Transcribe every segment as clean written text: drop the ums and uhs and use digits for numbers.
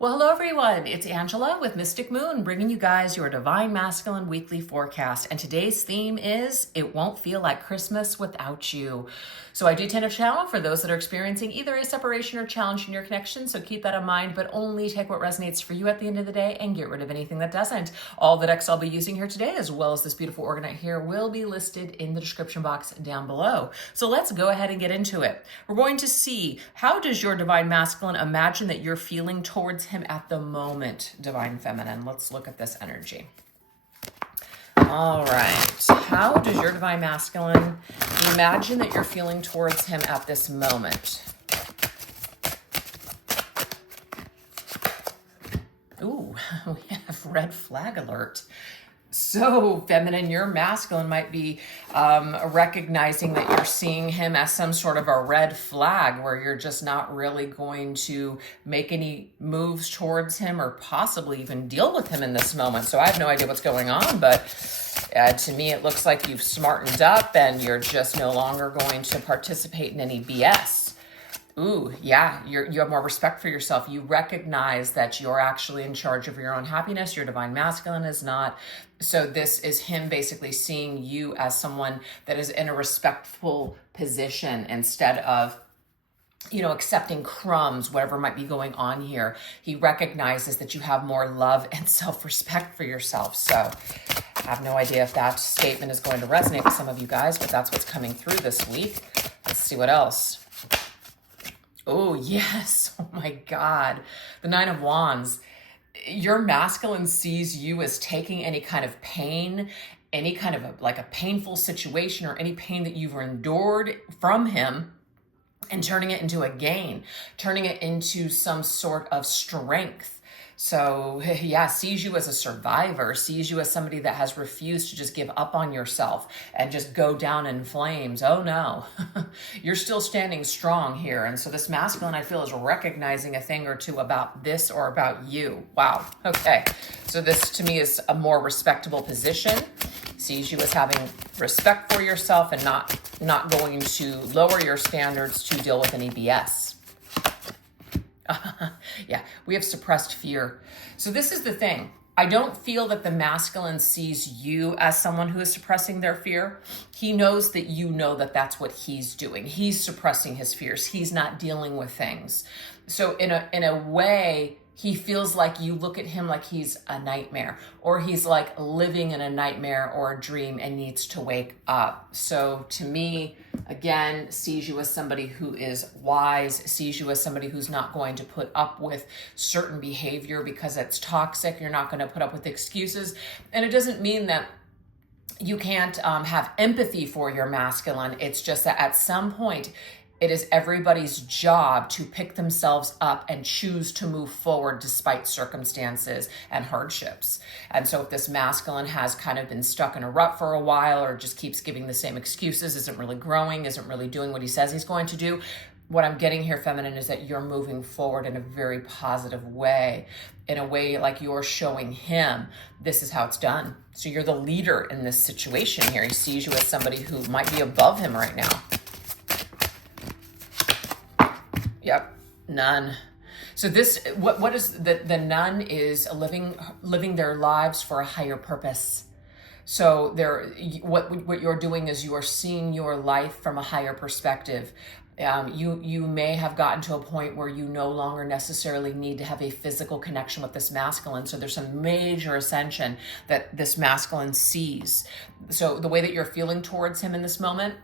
Well, hello everyone. It's Angela with Mystic Moon, bringing you guys your Divine Masculine weekly forecast. And today's theme is It Won't Feel Like Christmas Without You. So I do tend to channel for those that are experiencing either a separation or challenge in your connection. So keep that in mind, but only take what resonates for you at the end of the day and get rid of anything that doesn't. All the decks I'll be using here today, as well as this beautiful orgonite here, will be listed in the description box down below. So let's go ahead and get into it. We're going to see, how does your Divine Masculine imagine that you're feeling towards him at the moment, Divine Feminine? Let's look at this energy. All right. How does your Divine Masculine imagine that you're feeling towards him at this moment? Ooh, we have red flag alert. So, feminine, your masculine might be recognizing that you're seeing him as some sort of a red flag where you're just not really going to make any moves towards him or possibly even deal with him in this moment. So I have no idea what's going on, but to me, it looks like you've smartened up and you're just no longer going to participate in any BS. Ooh, yeah, you have more respect for yourself. You recognize that you're actually in charge of your own happiness. Your Divine Masculine is not. So this is him basically seeing you as someone that is in a respectful position instead of, accepting crumbs, whatever might be going on here. He recognizes that you have more love and self-respect for yourself. So I have no idea if that statement is going to resonate with some of you guys, but that's what's coming through this week. Let's see what else. Oh, yes. Oh, my God. The Nine of Wands. Your masculine sees you as taking any kind of pain, any kind of a painful situation or any pain that you've endured from him and turning it into a gain, turning it into some sort of strength. So yeah, sees you as a survivor, sees you as somebody that has refused to just give up on yourself and just go down in flames. Oh no, you're still standing strong here. And so this masculine, I feel, is recognizing a thing or two about this or about you. Wow. Okay. So this to me is a more respectable position, sees you as having respect for yourself and not going to lower your standards to deal with any BS. Yeah, we have suppressed fear. So this is the thing. I don't feel that the masculine sees you as someone who is suppressing their fear. He knows that you know that that's what he's doing. He's suppressing his fears. He's not dealing with things. So in a way, he feels like you look at him like he's a nightmare, or he's like living in a nightmare or a dream and needs to wake up. So to me, again, sees you as somebody who is wise, sees you as somebody who's not going to put up with certain behavior because it's toxic. You're not going to put up with excuses. And it doesn't mean that you can't have empathy for your masculine. It's just that at some point, it is everybody's job to pick themselves up and choose to move forward despite circumstances and hardships. And so if this masculine has kind of been stuck in a rut for a while or just keeps giving the same excuses, isn't really growing, isn't really doing what he says he's going to do, what I'm getting here, feminine, is that you're moving forward in a very positive way, in a way like you're showing him this is how it's done. So you're the leader in this situation here. He sees you as somebody who might be above him right now. Yep, none. So this, what is the nun is living their lives for a higher purpose. So what you're doing is you are seeing your life from a higher perspective. You may have gotten to a point where you no longer necessarily need to have a physical connection with this masculine. So there's some major ascension that this masculine sees. So the way that you're feeling towards him in this moment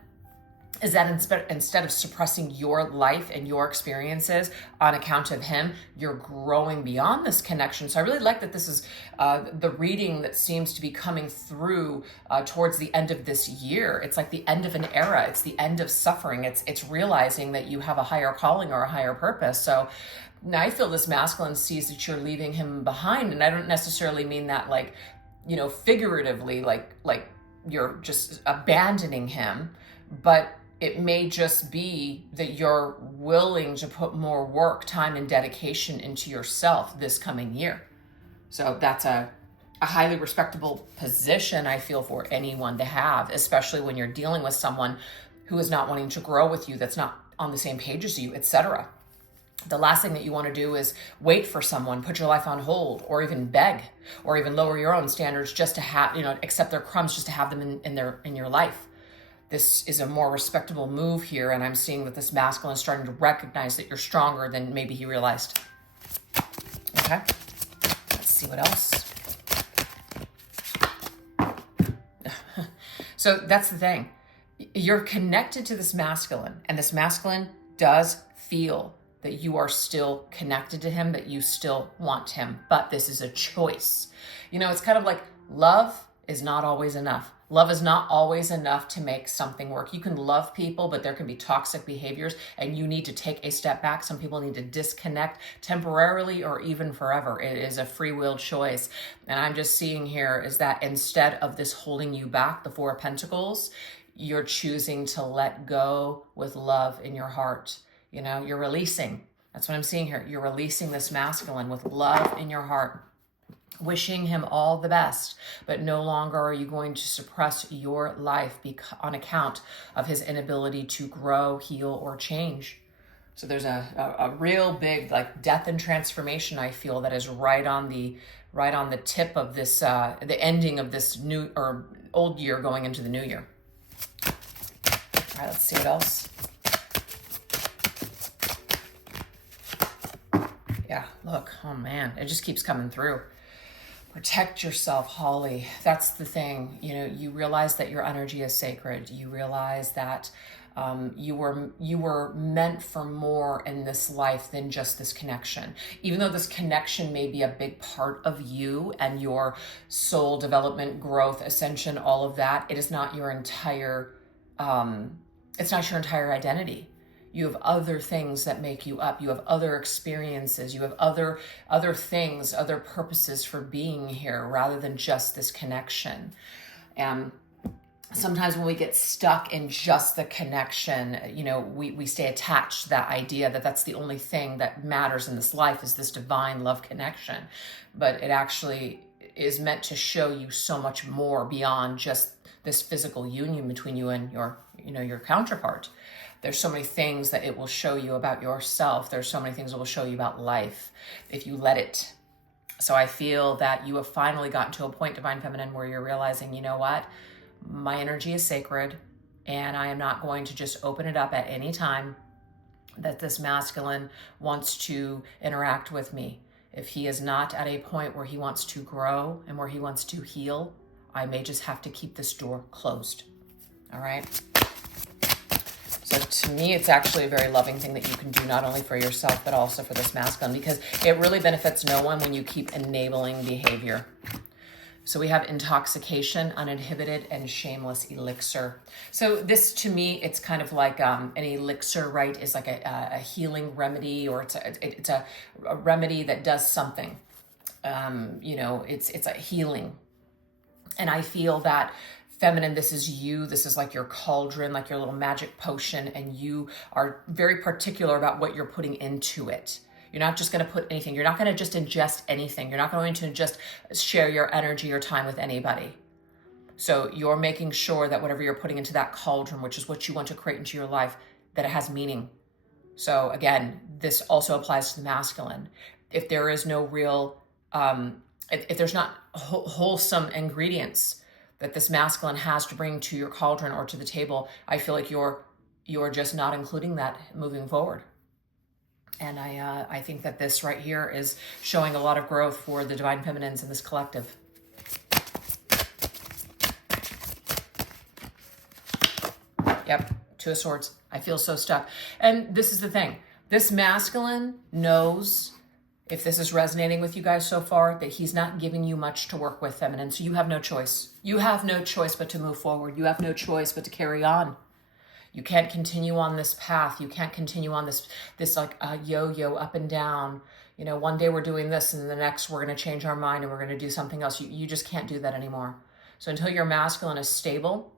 is that instead of suppressing your life and your experiences on account of him, you're growing beyond this connection. So I really like that this is the reading that seems to be coming through towards the end of this year. It's like the end of an era. It's the end of suffering. It's realizing that you have a higher calling or a higher purpose. So now I feel this masculine sees that you're leaving him behind. And I don't necessarily mean that figuratively, like you're just abandoning him, but it may just be that you're willing to put more work, time, and dedication into yourself this coming year. So that's a highly respectable position, I feel, for anyone to have, especially when you're dealing with someone who is not wanting to grow with you, that's not on the same page as you, etc. The last thing that you want to do is wait for someone, put your life on hold, or even beg, or even lower your own standards just to have, accept their crumbs just to have them in your life. This is a more respectable move here, and I'm seeing that this masculine is starting to recognize that you're stronger than maybe he realized. Okay, let's see what else. So that's the thing. You're connected to this masculine, and this masculine does feel that you are still connected to him, that you still want him, but this is a choice. It's kind of like love is not always enough. Love is not always enough to make something work. You can love people, but there can be toxic behaviors, and you need to take a step back. Some people need to disconnect temporarily or even forever. It is a free will choice. And I'm just seeing here is that instead of this holding you back, the Four of Pentacles, you're choosing to let go with love in your heart. You're releasing. That's what I'm seeing here. You're releasing this masculine with love in your heart, wishing him all the best, but no longer are you going to suppress your life on account of his inability to grow, heal, or change. So there's a real big death and transformation, I feel, that is right on the tip of this, the ending of this new or old year going into the new year. All right, let's see what else. Yeah, look, oh man, it just keeps coming through. Protect yourself, Holly. That's the thing. You realize that your energy is sacred. You realize that you were meant for more in this life than just this connection. Even though this connection may be a big part of you and your soul development, growth, ascension, all of that, it is not your entire. It's not your entire identity. You have other things that make you up. You have other experiences. You have other things, other purposes for being here rather than just this connection. And sometimes when we get stuck in just the connection, we stay attached to that idea that that's the only thing that matters in this life is this divine love connection. But it actually is meant to show you so much more beyond just this physical union between you and your counterpart. There's so many things that it will show you about yourself. There's so many things it will show you about life if you let it. So I feel that you have finally gotten to a point, Divine Feminine, where you're realizing, you know what? My energy is sacred, and I am not going to just open it up at any time that this masculine wants to interact with me. If he is not at a point where he wants to grow and where he wants to heal, I may just have to keep this door closed. All right? So to me, it's actually a very loving thing that you can do not only for yourself, but also for this masculine, because it really benefits no one when you keep enabling behavior. So we have intoxication, uninhibited, and shameless elixir. So this, to me, it's kind of like an elixir, right? Is like a healing remedy, or it's a remedy that does something. It's a healing. And I feel that feminine, this is you. This is like your cauldron, like your little magic potion, and you are very particular about what you're putting into it. You're not just going to put anything. You're not going to just ingest anything. You're not going to just share your energy or time with anybody. So you're making sure that whatever you're putting into that cauldron, which is what you want to create into your life, that it has meaning. So again, this also applies to the masculine. If there is no real, if there's not wholesome ingredients that this masculine has to bring to your cauldron or to the table, I feel like you're just not including that moving forward. And I think that this right here is showing a lot of growth for the Divine Feminines in this collective. Yep, Two of Swords. I feel so stuck. And this is the thing. This masculine knows, if this is resonating with you guys so far, that he's not giving you much to work with, feminine. So you have no choice. You have no choice but to move forward. You have no choice but to carry on. You can't continue on this path. You can't continue on this like yo-yo up and down. One day we're doing this and the next we're going to change our mind and we're going to do something else. You just can't do that anymore. So until your masculine is stable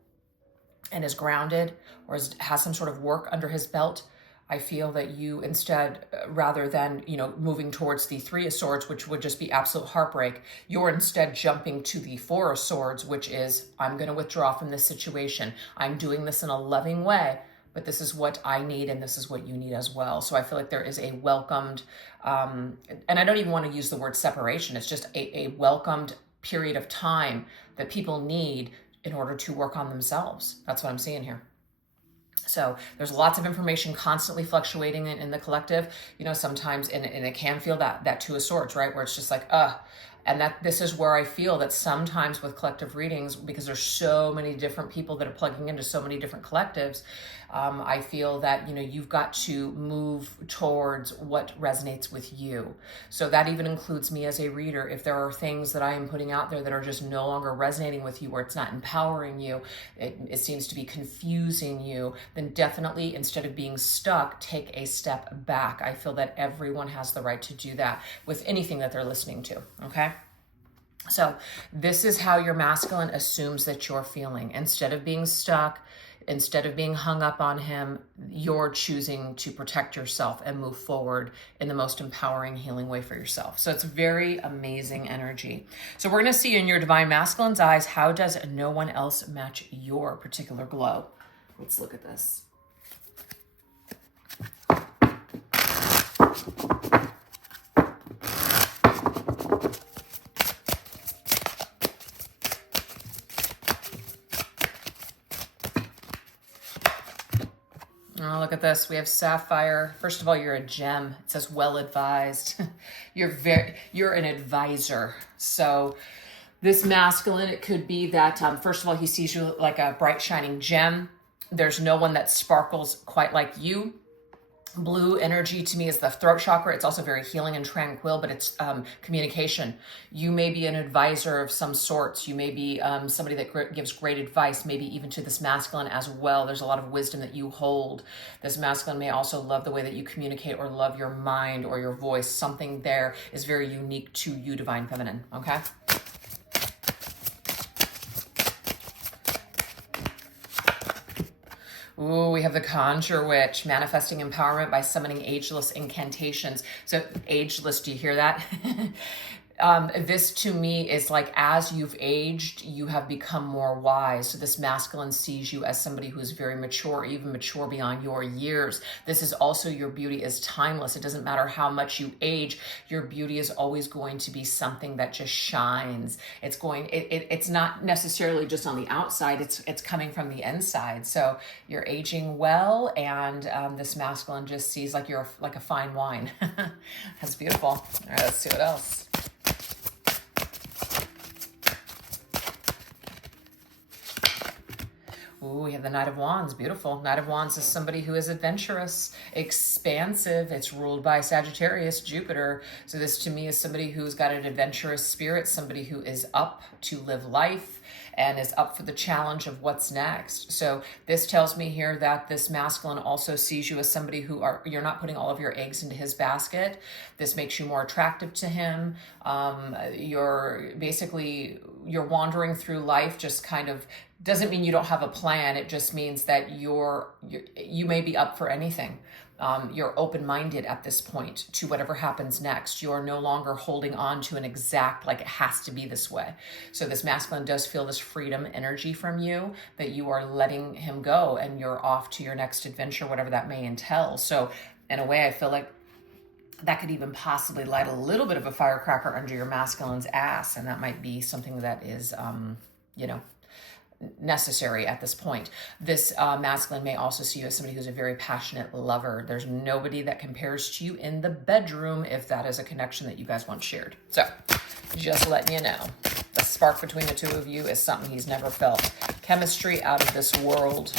and is grounded or has some sort of work under his belt, I feel that you instead, rather than, moving towards the Three of Swords, which would just be absolute heartbreak, you're instead jumping to the Four of Swords, which is, I'm going to withdraw from this situation. I'm doing this in a loving way, but this is what I need and this is what you need as well. So I feel like there is a welcomed, and I don't even want to use the word separation. It's just a welcomed period of time that people need in order to work on themselves. That's what I'm seeing here. So there's lots of information constantly fluctuating in the collective, you know, sometimes, and it can feel that Two of Swords, right? Where it's just like, and that this is where I feel that sometimes with collective readings, because there's so many different people that are plugging into so many different collectives, I feel that, you know, you've got to move towards what resonates with you. So that even includes me as a reader. If there are things that I am putting out there that are just no longer resonating with you, or it's not empowering you, it seems to be confusing you, then definitely, instead of being stuck, take a step back. I feel that everyone has the right to do that with anything that they're listening to, okay? So this is how your masculine assumes that you're feeling. Instead of being stuck, instead of being hung up on him, you're choosing to protect yourself and move forward in the most empowering, healing way for yourself. So it's very amazing energy. So we're going to see in your divine masculine's eyes, how does no one else match your particular glow? Let's look at this. Oh, look at this. We have sapphire. First of all, you're a gem. It says well advised. You're an advisor. So this masculine, it could be that, first of all, he sees you like a bright shining gem. There's no one that sparkles quite like you. Blue energy to me is the throat chakra. It's also very healing and tranquil, but it's communication. You may be an advisor of some sorts. You may be somebody that gives great advice, maybe even to this masculine as well. There's a lot of wisdom that you hold. This masculine may also love the way that you communicate, or love your mind or your voice. Something there is very unique to you, divine feminine, okay? Ooh, we have the Conjure Witch, manifesting empowerment by summoning ageless incantations. So ageless, do you hear that? This to me is like, as you've aged, you have become more wise. So this masculine sees you as somebody who is very mature, even mature beyond your years. This is also, your beauty is timeless. It doesn't matter how much you age, your beauty is always going to be something that just shines. It's not necessarily just on the outside, it's coming from the inside. So you're aging well, and this masculine just sees like you're like a fine wine. That's beautiful. All right, let's see what else. Ooh, we have the Knight of Wands. Beautiful. Knight of Wands is somebody who is adventurous, expansive. It's ruled by Sagittarius, Jupiter. So this to me is somebody who's got an adventurous spirit, somebody who is up to live life and is up for the challenge of what's next. So this tells me here that this masculine also sees you as somebody who you're not putting all of your eggs into his basket. This makes you more attractive to him. You're wandering through life, just kind of doesn't mean you don't have a plan. It just means that you may be up for anything. You're open-minded at this point to whatever happens next. You're no longer holding on to an exact, like it has to be this way. So this masculine does feel this freedom energy from you, that you are letting him go and you're off to your next adventure, whatever that may entail. So in a way, I feel like that could even possibly light a little bit of a firecracker under your masculine's ass. And that might be something that is, necessary at this point. This masculine may also see you as somebody who's a very passionate lover. There's nobody that compares to you in the bedroom if that is a connection that you guys want shared. So just letting you know, the spark between the two of you is something he's never felt. Chemistry out of this world.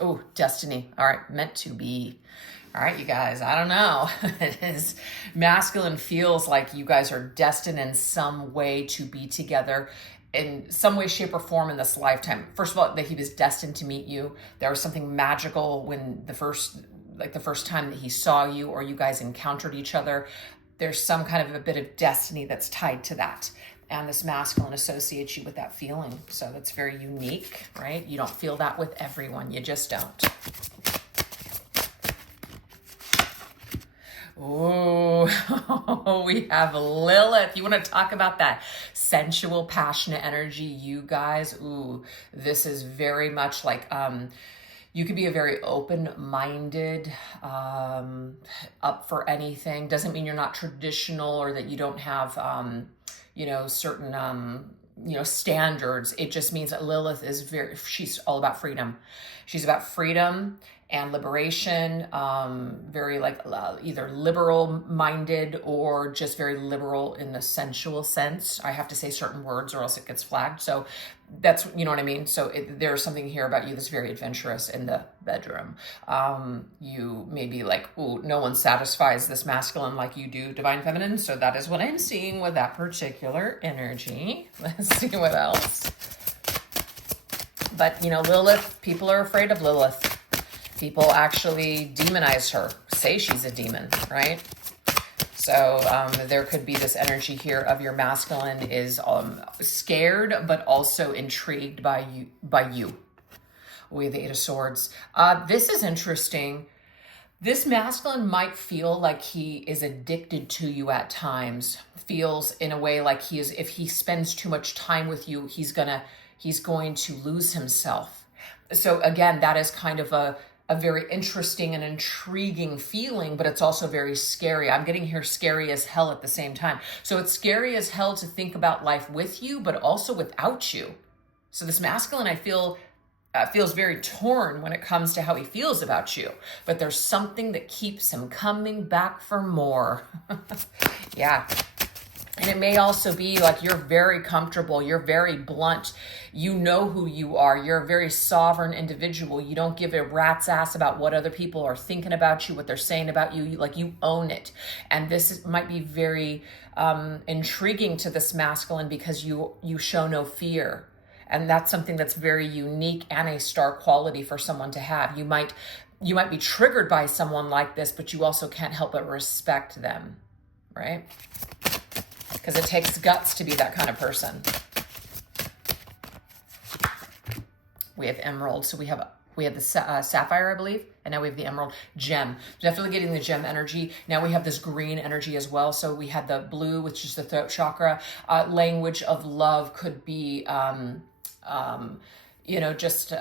Oh, destiny. All right, meant to be. All right, you guys, I don't know. It is masculine feels like you guys are destined in some way to be together in some way, shape, or form in this lifetime. First of all, that he was destined to meet you. There was something magical when the first time that he saw you or you guys encountered each other. There's some kind of a bit of destiny that's tied to that. And this masculine associates you with that feeling. So that's very unique, right? You don't feel that with everyone. You just don't. Ooh, we have Lilith. You want to talk about that sensual, passionate energy, you guys? Ooh, this is very much like, you could be a very open-minded, up for anything. Doesn't mean you're not traditional or that you don't have, certain, standards. It just means that Lilith is she's all about freedom. She's about freedom and liberation, very like either liberal minded or just very liberal in the sensual sense. I have to say certain words or else it gets flagged. So that's, you know what I mean? So there's something here about you that's very adventurous in the bedroom. You may be like, ooh, no one satisfies this masculine like you do, divine feminine. So that is what I'm seeing with that particular energy. Let's see what else. But, Lilith, people are afraid of Lilith. People actually demonize her, say she's a demon, right? So there could be this energy here of your masculine is scared, but also intrigued by you. We have the Eight of Swords. This is interesting. This masculine might feel like he is addicted to you at times. Feels in a way like he is. If he spends too much time with you, he's going to lose himself. So again, that is kind of a very interesting and intriguing feeling, but it's also very scary. I'm getting here scary as hell at the same time. So it's scary as hell to think about life with you, but also without you. So this masculine, I feel, feels very torn when it comes to how he feels about you, but there's something that keeps him coming back for more. Yeah. And it may also be like you're very comfortable, you're very blunt, you know who you are, you're a very sovereign individual, you don't give a rat's ass about what other people are thinking about you, what they're saying about you, like you own it. And this might be very intriguing to this masculine because you show no fear. And that's something that's very unique and a star quality for someone to have. You might be triggered by someone like this, but you also can't help but respect them, right? Because it takes guts to be that kind of person. We have emerald, so we have the sapphire, I believe, and now we have the emerald gem. Definitely getting the gem energy. Now we have this green energy as well. So we had the blue, which is the throat chakra. Language of love could be, just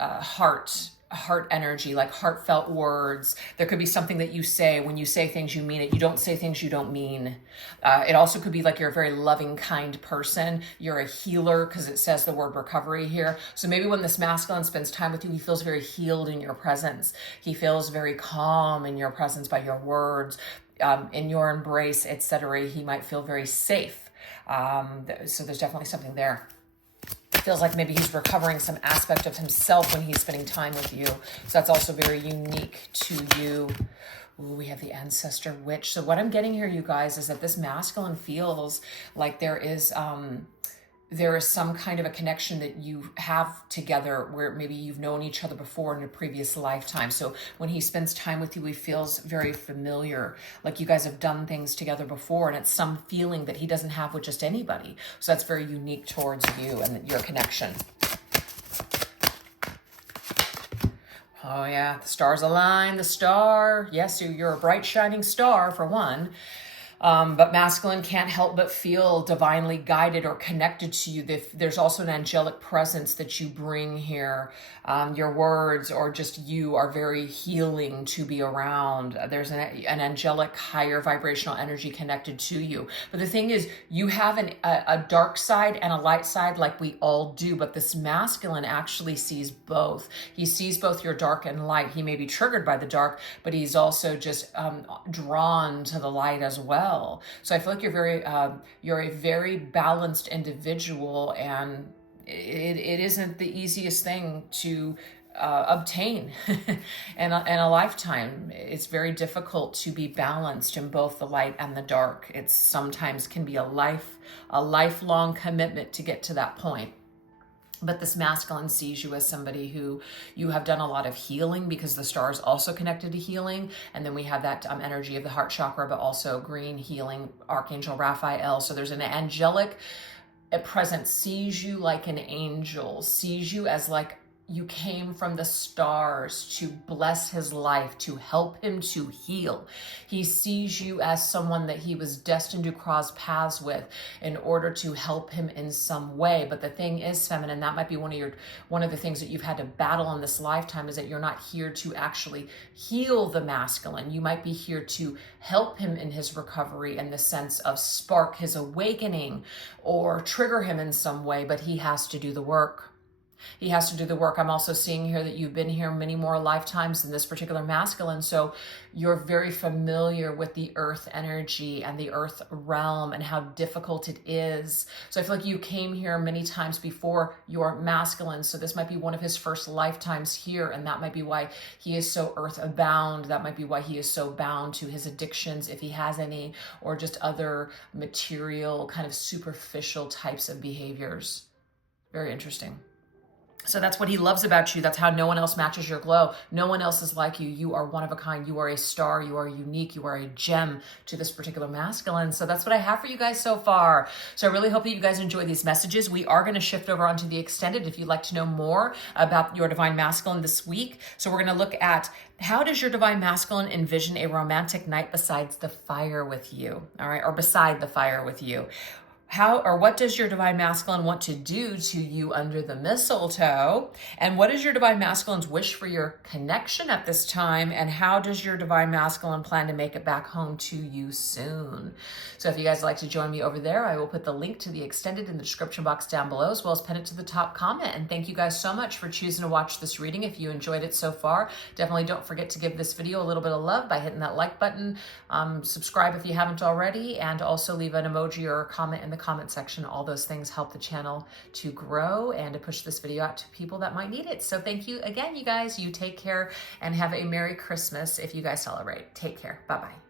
heart energy, like heartfelt words. There could be something that you say. When you say things, you mean it. You don't say things you don't mean. It also could be like you're a very loving, kind person. You're a healer because it says the word recovery here. So maybe when this masculine spends time with you, he feels very healed in your presence. He feels very calm in your presence by your words, in your embrace, etc. He might feel very safe. So there's definitely something there. Feels like maybe he's recovering some aspect of himself when he's spending time with you. So that's also very unique to you. Ooh, we have the ancestor witch. So what I'm getting here, you guys, is that this masculine feels like there is some kind of a connection that you have together where maybe you've known each other before in a previous lifetime. So when he spends time with you, he feels very familiar, like you guys have done things together before, and it's some feeling that he doesn't have with just anybody. So that's very unique towards you and your connection. Oh yeah, the stars align, the star. Yes, you're a bright shining star for one. But masculine can't help but feel divinely guided or connected to you. There's also an angelic presence that you bring here. Your words or just you are very healing to be around. There's an angelic, higher vibrational energy connected to you. But the thing is, you have a dark side and a light side like we all do, but this masculine actually sees both. He sees both your dark and light. He may be triggered by the dark, but he's also just drawn to the light as well. So I feel like you're a very balanced individual, and it isn't the easiest thing to obtain in a lifetime. It's very difficult to be balanced in both the light and the dark. It sometimes can be a lifelong commitment to get to that point. But this masculine sees you as somebody who you have done a lot of healing, because the star is also connected to healing. And then we have that energy of the heart chakra, but also green healing, Archangel Raphael. So there's an angelic presence, sees you like an angel, sees you as like you came from the stars to bless his life, to help him to heal. He sees you as someone that he was destined to cross paths with in order to help him in some way. But the thing is, feminine, that might be one of the things that you've had to battle in this lifetime, is that you're not here to actually heal the masculine. You might be here to help him in his recovery, in the sense of spark his awakening or trigger him in some way, but he has to do the work. He has to do the work. I'm also seeing here that you've been here many more lifetimes than this particular masculine. So you're very familiar with the earth energy and the earth realm and how difficult it is. So I feel like you came here many times before your masculine. So this might be one of his first lifetimes here. And that might be why he is so earth bound. That might be why he is so bound to his addictions, if he has any, or just other material, kind of superficial types of behaviors. Very interesting. So that's what he loves about you. That's how no one else matches your glow. No one else is like you. You are one of a kind. You are a star. You are unique. You are a gem to this particular masculine. So that's what I have for you guys so far. So I really hope that you guys enjoy these messages. We are going to shift over onto the extended if you'd like to know more about your divine masculine this week. So we're going to look at, how does your divine masculine envision a romantic night besides the fire with you? All right, or beside the fire with you. How or what does your divine masculine want to do to you under the mistletoe? And what is your divine masculine's wish for your connection at this time? And how does your divine masculine plan to make it back home to you soon? So if you guys would like to join me over there, I will put the link to the extended in the description box down below, as well as pin it to the top comment. And thank you guys so much for choosing to watch this reading. If you enjoyed it so far, definitely don't forget to give this video a little bit of love by hitting that like button. Subscribe if you haven't already, and also leave an emoji or a comment in the comment section. All those things help the channel to grow and to push this video out to people that might need it. So thank you again, you guys. You take care and have a Merry Christmas if you guys celebrate. Take care. Bye-bye.